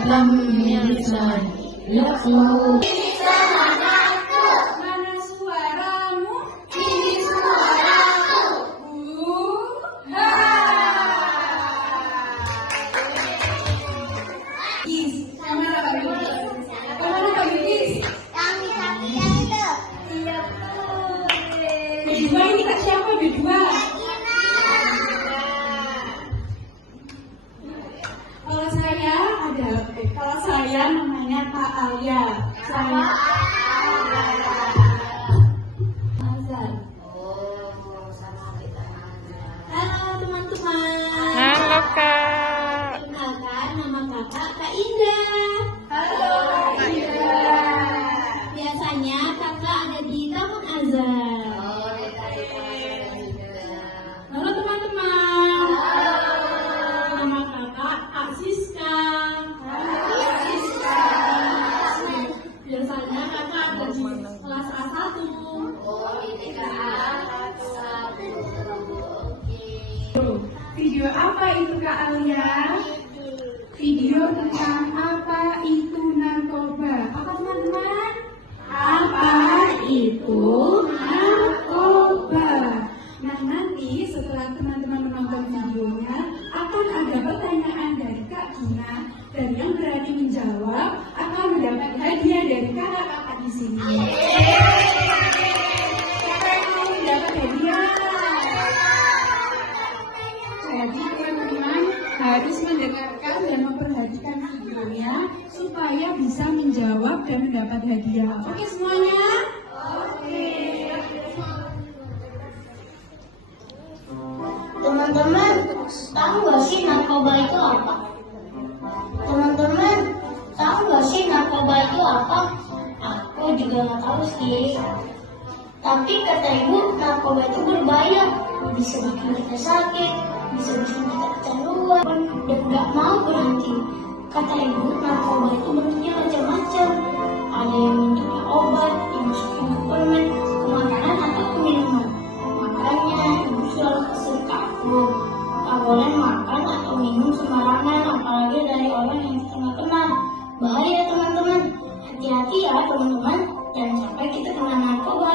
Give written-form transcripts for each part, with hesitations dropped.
dalam menyelesaikan. Ya Allah. Mana suaramu? Ini suaraku. Kemana Pak Yudis? Kemana Pak Yudis? Kami yang itu. Iya betul. Berdua ini Kak siapa berdua? Kalau saya namanya Kak Alia. Saya Azan. Halo teman-teman. Halo Kak. Perkenalkan nama kakak Kak Indah. Halo Kak Indah. Biasanya kakak ada di Taman Azan. Halo teman-teman. Nama kakak Kak Siska. Biasanya kakak ada di kelas A1. Video apa itu Kak Alia? Video tentang apa itu narkoba. Apa teman-teman? Apa itu narkoba? Nah nanti setelah teman-teman menonton videonya akan ada pertanyaan dari Kak Gina dan yang berani menjawab akan mendapat hadiah dari kakak-kakak di sini. Siapa yang mau mendapat hadiah? Jadi teman-teman harus mendengarkan dan memperhatikan videonya supaya bisa menjawab dan mendapat hadiah. Oke semuanya? Oke. Teman-teman, tahu nggak sih narkoba itu apa? Teman-teman, tahu nggak sih narkoba itu apa? Aku juga nggak tahu sih. Tapi kata ibu, narkoba itu berbahaya. Bisa bikin kita sakit, bisa bikin kita kecanduan, dan nggak mau berhenti. Kata ibu, narkoba itu bentuknya macam-macam. Ada yang bentuknya obat, dimasukin ke permen, ke makanan atau ke minuman. Makanya ibu selalu kasih ke aku, tak boleh makan atau minum sembarangan, apalagi dari orang yang kita nggak kenal. Bahaya teman-teman, hati-hati ya teman-teman, jangan sampai kita kena narkoba.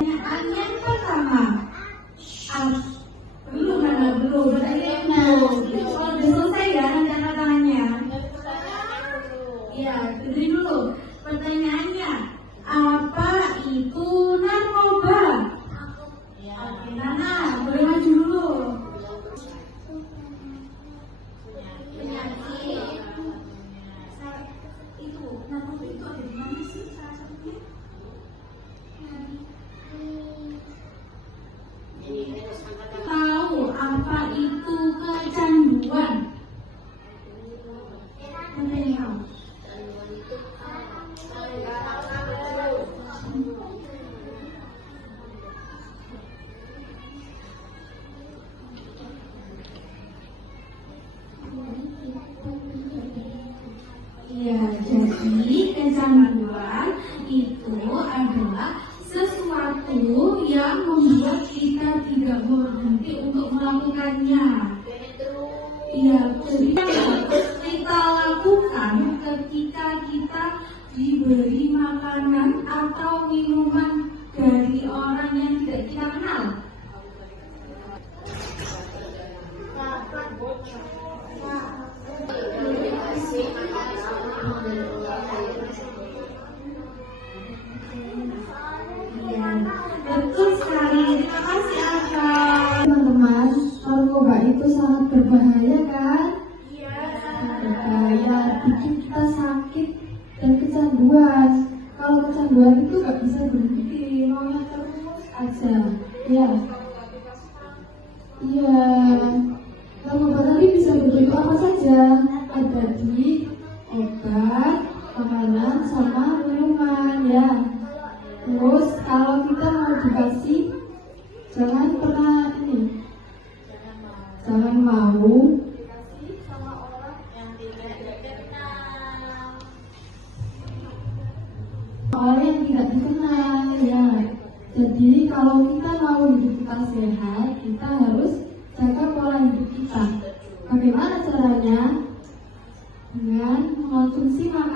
Pertanyaan yang pertama, belum kalau udah selesai ya tanya-tanya. Ya, dengerin dulu. Pertanyaannya, apa itu narkoba? Nana, boleh maju dulu. Itu narkoba itu ada di mana sih salah satunya? Tahu apa itu kecanduan? Ada yang tahu? Ya, jadi kecanduan itu adalah sesuatu yang membuat kita tidak berhenti untuk melakukannya. Ya, jadi kita lakukan ketika kita diberi makanan atau minuman dari orang yang tidak kita kenal. Betul sekali, terima kasih Akak. Teman-teman, narkoba itu sangat berbahaya kan? Iya. Berbahaya, bikin kita sakit dan kecanduan. Kalau kecanduan itu gak bisa berhenti, maunya terus aja. Ya. Iya. Narkoba tadi bisa berbentuk apa saja? Ada di obat, makanan, sama minuman ya. Terus kalau kita mau dikasih, jangan pernah jangan mau dikasih sama orang yang tidak dikenal. Orang yang tidak dikenal ya. Jadi kalau kita mau hidup kita sehat, kita harus jaga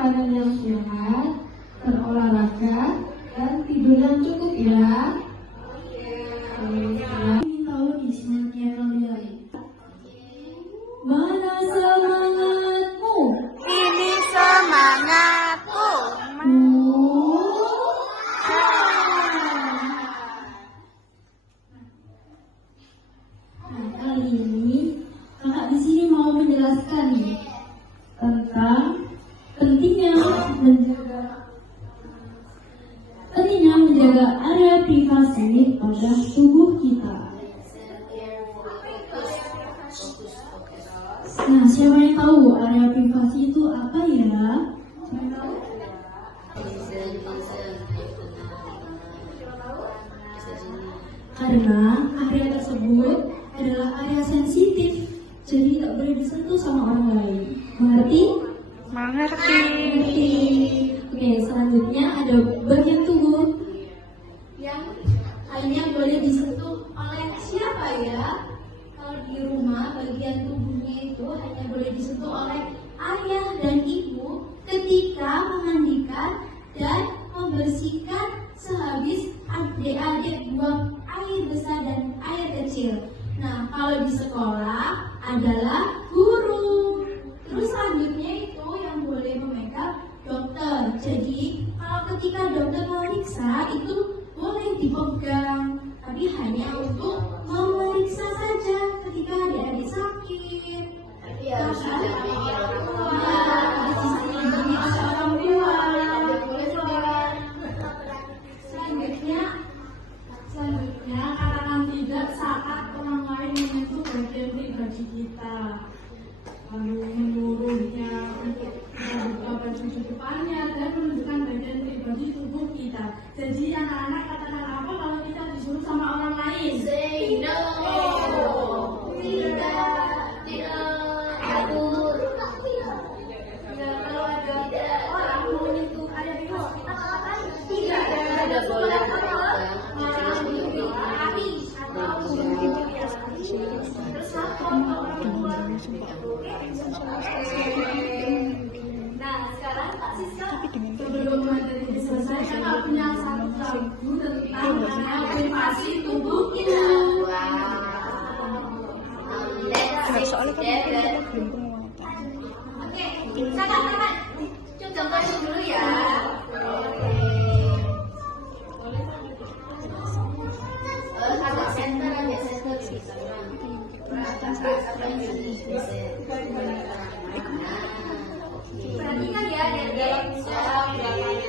makanan yang sehat, berolahraga, dan tidur yang cukup ya. Ingin tahu nih semangatnya kalian. Mana semangatmu? Ini semangatku. Nah, kali ini kakak di sini mau menjelaskan nih tentang pentingnya menjaga area privasi pada tubuh kita. Nah, siapa yang tahu area privasi itu apa ya? Karena area tersebut adalah area sensitif, jadi tak boleh disentuh sama orang lain. Mengerti? Mengerti. Oke, selanjutnya ada bagian tubuh yang hanya boleh disentuh oleh siapa ya? Kalau di rumah bagian tubuhnya itu hanya boleh disentuh oleh ayah dan ibu ketika memandikan dan membersihkan sehabis adik-adik buang air besar dan air kecil. Nah, kalau di sekolah adalah guru. Terus selanjutnya itu yang boleh memegang dokter. Jadi kalau ketika dokter memeriksa itu boleh dipegang, tapi hanya untuk memeriksa saja ketika adik-adik sakit. Tapi harus didampingi orang tua. Selanjutnya, katakan tidak saat orang lain menyentuh bagian pribadi kita, lalu menyuruhnya untuk membuka baju di depannya dan menunjukkan bagian pribadi tubuh kita. Jadi anak-anak katakan apa kalau kita disuruh sama orang lain? Say no. Kalau ada orang mau menyentuh area pribadi kita katakan tidak. Tidak boleh. Nah, sekarang Kak Siska sebelum materi selesai, kakak punya satu lagu tentang area privasi tubuh kita. Soalnya kan belum penguatan. Oke, kakak, contohin dulu ya. Agak center perhatikan ya dalam belakangnya ya.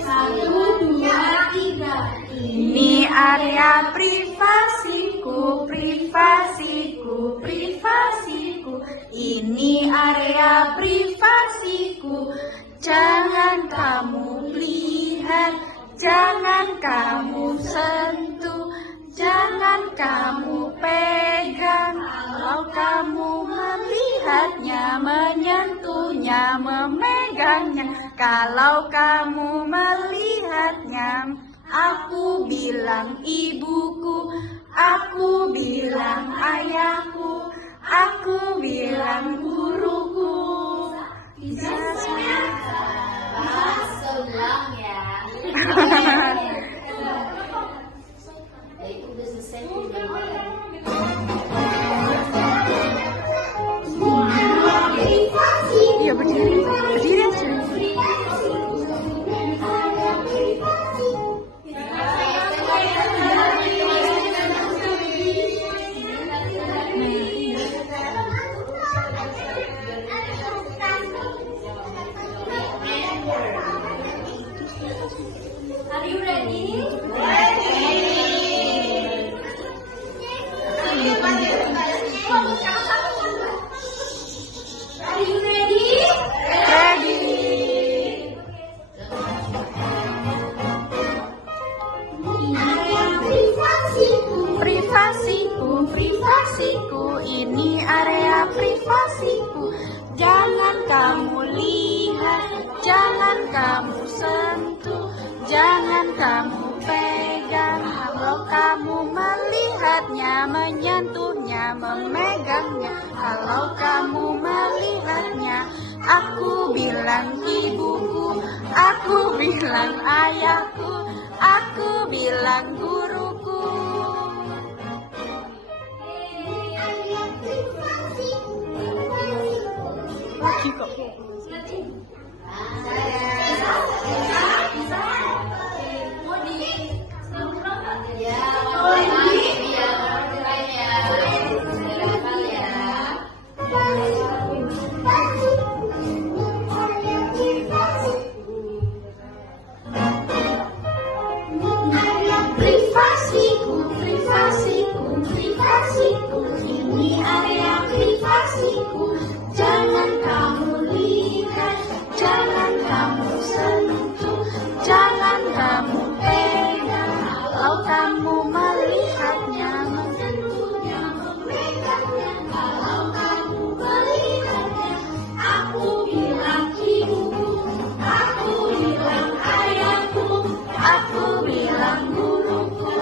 1, 2, 3. Ini area privasiku, privasiku, privasiku. Ini area privasiku. Jangan kamu lihat, jangan kamu sentuh, jangan kamu pegang. Kalau kamu melihatnya, menyentuhnya, memegangnya. Kalau kamu melihatnya, aku bilang ibuku, aku bilang ayahku, aku bilang guruku. Bisa saya Bahas ulang ya. Itu udah selesai Iya berdiri, berdiri aja. Are you ready? Are you ready? Privasiku, privasiku, ini area privasiku. Jangan kamu lihat, jangan kamu sentuh, jangan kamu pegang, kalau kamu melihatnya, menyentuhnya, memegangnya. Kalau kamu melihatnya, aku bilang ibuku, aku bilang ayahku, aku bilang guruku. Lagi kok. Privasiku, privasiku, privasiku, ini area privasiku. Jangan kamu lihat, jangan kamu sentuh, Jangan kamu pegang, kalau kamu melihatnya, sentuhnya, memegangnya. Kalau kamu melihatnya, aku bilang ibuku, aku bilang ayahku, aku bilang guruku.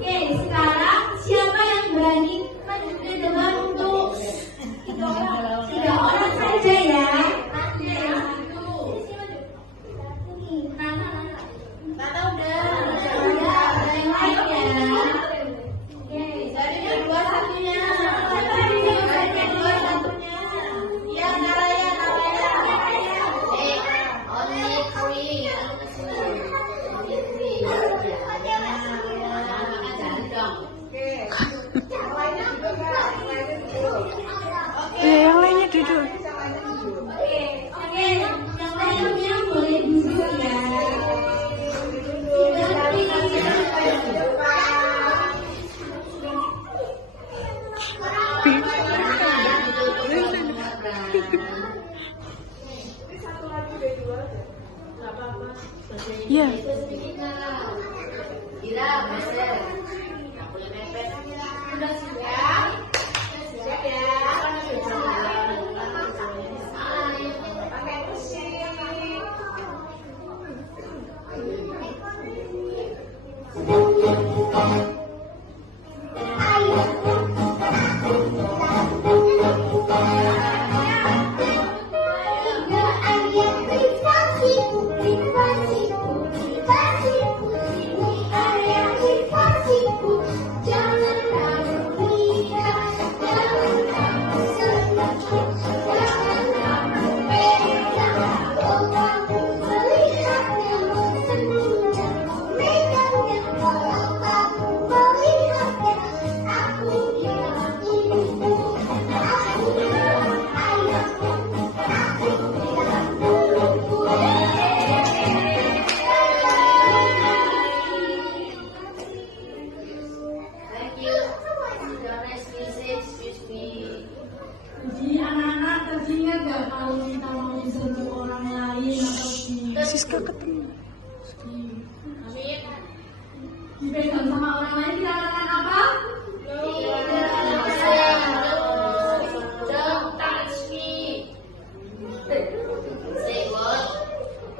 Oke, sekarang siapa yang berani maju ke depan untuk tiga orang saja ya? Nana udah yang lain ya. Oke, jadinya dua satunya. Dua satunya. Ya, Naraya. Only three. Yang lainnya duduk. Oke, yang lainnya boleh duduk ya. Iya. Jadi anak-anak teringat gak kalau kita mau disentuh orang lain atau Siska ketemu. dipegang sama orang lain kita katakan apa? Don't touch me. Say what?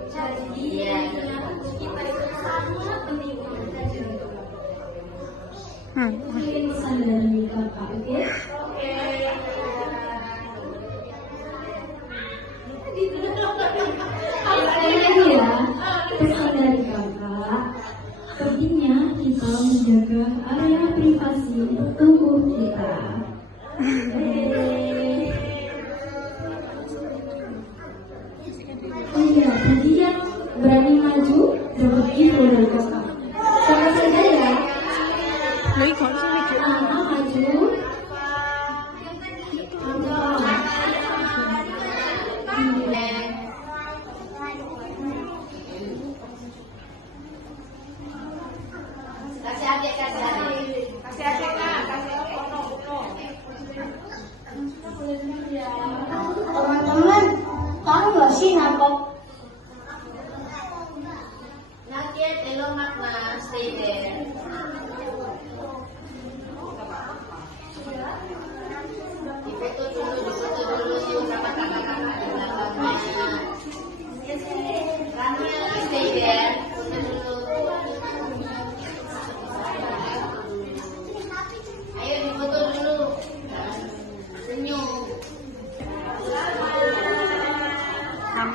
Jadi kita itu sangat penting untuk belajar. Mungkin pesan dari Bapak, oke? Sekali lagi ya, pesan dari Kakak, pentingnya kita menjaga area privasi tubuh kita. Oh iya, tadi yang berani maju dapat info dari Kakak. Sama saja ya. Lagi kalau sih video. Maju. Kasih adik, kasih adik. Kasih adik, Kak. Kasih foto. Teman-teman, tahu nggak sih nangkep? Not yet, hello, Makna. Stay there.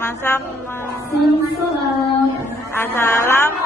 Sama-sama. Salam. Assalamualaikum.